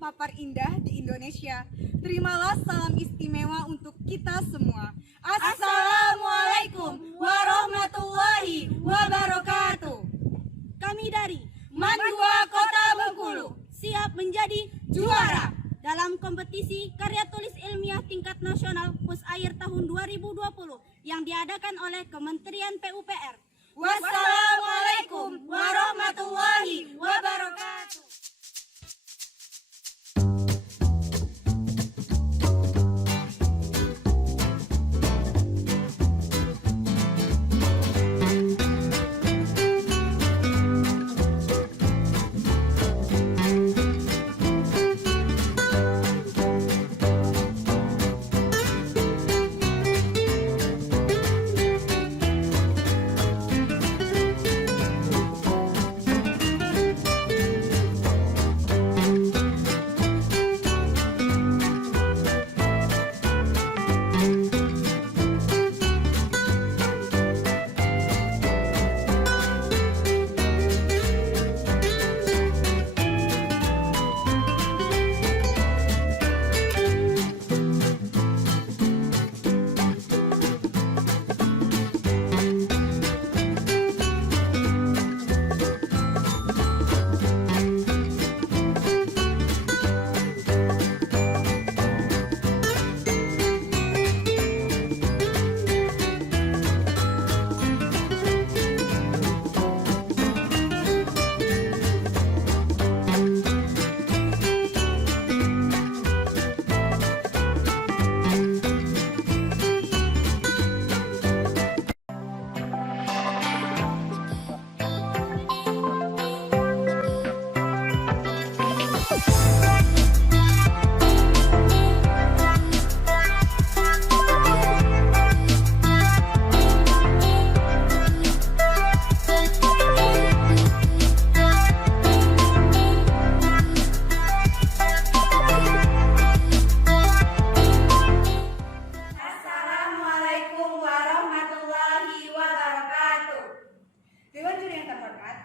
terpapar indah di Indonesia. Terimalah salam istimewa untuk kita semua. Assalamualaikum warahmatullahi wabarakatuh. Kami dari Mandua Kota Bengkulu siap menjadi juara dalam kompetisi karya tulis ilmiah tingkat nasional PUS-Air tahun 2020 yang diadakan oleh Kementerian PUPR. Wassalamualaikum warahmatullahi wabarakatuh.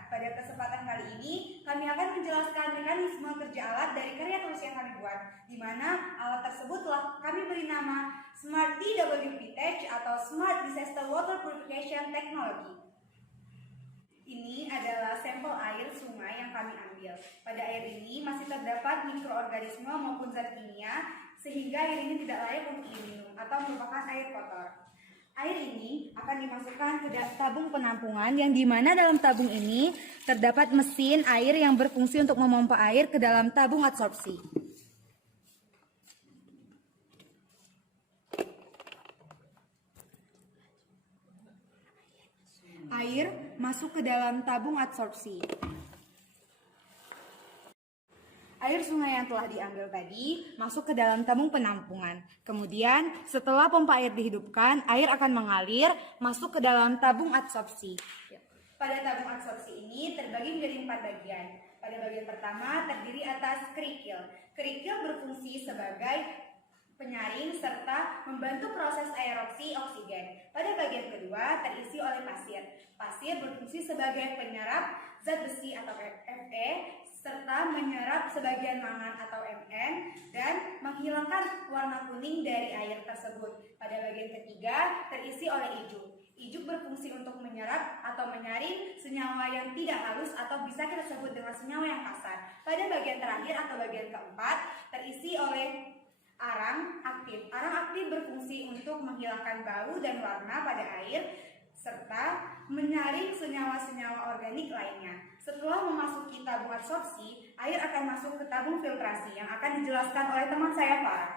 Pada kesempatan kali ini, kami akan menjelaskan mekanisme kerja alat dari karya tulis yang kami buat, di mana alat tersebut telah kami beri nama Smart DWP Tech atau Smart Disaster Water Purification Technology. Ini adalah sampel air sungai yang kami ambil. Pada air ini masih terdapat mikroorganisme maupun zat kimia, sehingga air ini tidak layak untuk diminum atau merupakan air kotor. Air ini akan dimasukkan ke tabung penampungan yang dimana dalam tabung ini terdapat mesin air yang berfungsi untuk memompa air ke dalam tabung adsorpsi. Air masuk ke dalam tabung adsorpsi. Air sungai yang telah diambil tadi masuk ke dalam tabung penampungan. Kemudian setelah pompa air dihidupkan, air akan mengalir masuk ke dalam tabung adsorpsi. Pada tabung adsorpsi ini terbagi menjadi 4 bagian. Pada bagian pertama terdiri atas kerikil. Kerikil berfungsi sebagai penyaring serta membantu proses aeropsi oksigen. Pada bagian kedua terisi oleh pasir. Pasir berfungsi sebagai penyerap zat besi atau Fe serta menyerap sebagian mangan atau Mn dan menghilangkan warna kuning dari air tersebut. Pada bagian ketiga terisi oleh ijuk. Ijuk berfungsi untuk menyerap atau menyaring senyawa yang tidak halus atau bisa kita sebut dengan senyawa yang kasar. Pada bagian terakhir atau bagian keempat terisi oleh arang aktif. Arang aktif berfungsi untuk menghilangkan bau dan warna pada air serta menyaring senyawa-senyawa organik lainnya. Setelah memasuki tabung adsorpsi, air akan masuk ke tabung filtrasi yang akan dijelaskan oleh teman saya, Farah.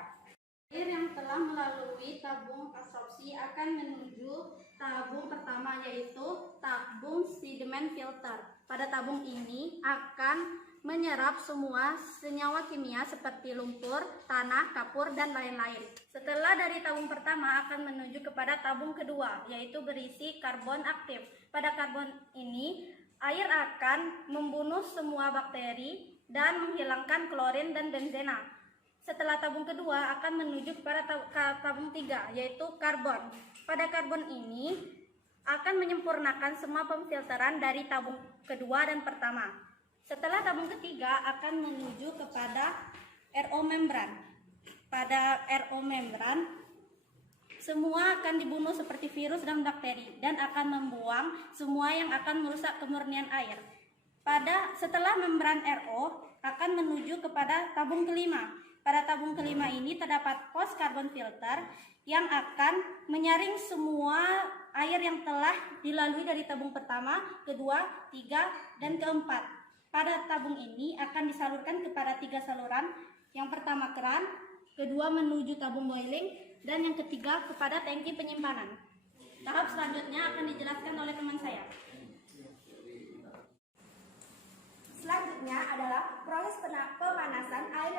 Air yang telah melalui tabung adsorpsi akan menuju tabung pertama, yaitu tabung sedimen filter. Pada tabung ini akan menyerap semua senyawa kimia seperti lumpur, tanah, kapur, dan lain-lain. Setelah dari tabung pertama akan menuju kepada tabung kedua, yaitu berisi karbon aktif. Pada karbon ini, air akan membunuh semua bakteri dan menghilangkan klorin dan benzena. Setelah tabung kedua akan menuju kepada tabung 3, yaitu karbon. Pada karbon ini akan menyempurnakan semua pemfilteran dari tabung kedua dan pertama. Setelah tabung ketiga akan menuju kepada RO membran. Pada RO membran, semua akan dibunuh seperti virus dan bakteri dan akan membuang semua yang akan merusak kemurnian air. Setelah membran RO akan menuju kepada tabung kelima. Pada tabung kelima ini terdapat post carbon filter yang akan menyaring semua air yang telah dilalui dari tabung pertama, kedua, tiga, dan keempat. Pada tabung ini akan disalurkan kepada 3 saluran. Yang pertama keran, kedua menuju tabung boiling, dan yang ketiga kepada tangki penyimpanan. Tahap selanjutnya akan dijelaskan oleh teman saya. Selanjutnya adalah proses pemanasan air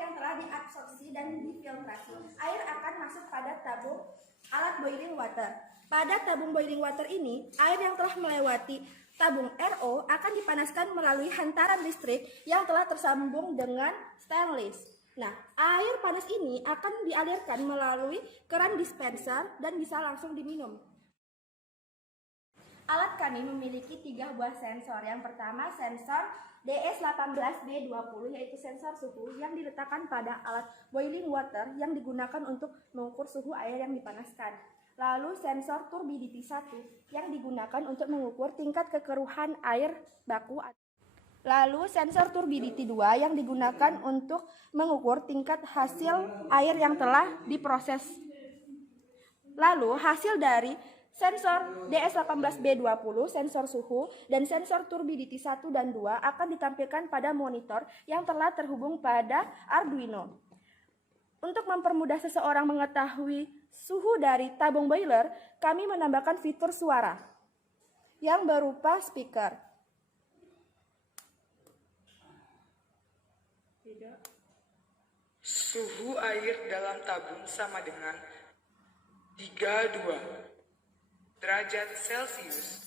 yang telah diabsorpsi dan difiltrasi. Air akan masuk pada tabung alat boiling water. Pada tabung boiling water ini, air yang telah melewati tabung RO akan dipanaskan melalui hantaran listrik yang telah tersambung dengan stainless. Nah, air panas ini akan dialirkan melalui keran dispenser dan bisa langsung diminum. Alat kami memiliki 3 buah sensor. Yang pertama sensor DS18B20 yaitu sensor suhu yang diletakkan pada alat boiling water yang digunakan untuk mengukur suhu air yang dipanaskan. Lalu sensor turbidity 1 yang digunakan untuk mengukur tingkat kekeruhan air baku. Lalu sensor turbidity 2 yang digunakan untuk mengukur tingkat hasil air yang telah diproses. Lalu hasil dari sensor DS18B20, sensor suhu, dan sensor turbidity 1 dan 2 akan ditampilkan pada monitor yang telah terhubung pada Arduino. Untuk mempermudah seseorang mengetahui suhu dari tabung boiler, kami menambahkan fitur suara yang berupa speaker. Suhu air dalam tabung sama dengan 32 derajat Celcius.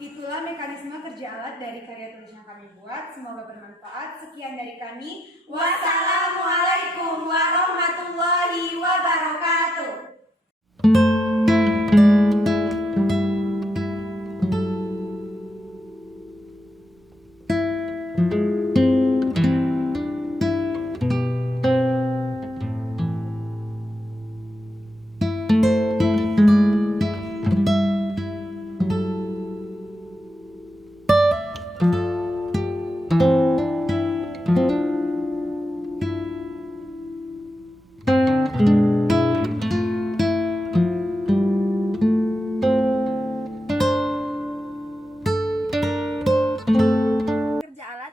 Itulah mekanisme kerja alat dari karya tulis yang kami buat. Semoga bermanfaat. Sekian dari kami. Wassalamualaikum warahmatullahi wabarakatuh.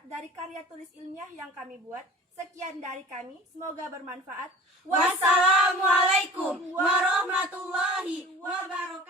Dari karya tulis ilmiah yang kami buat. Sekian dari kami, semoga bermanfaat. Wassalamualaikum warahmatullahi wabarakatuh.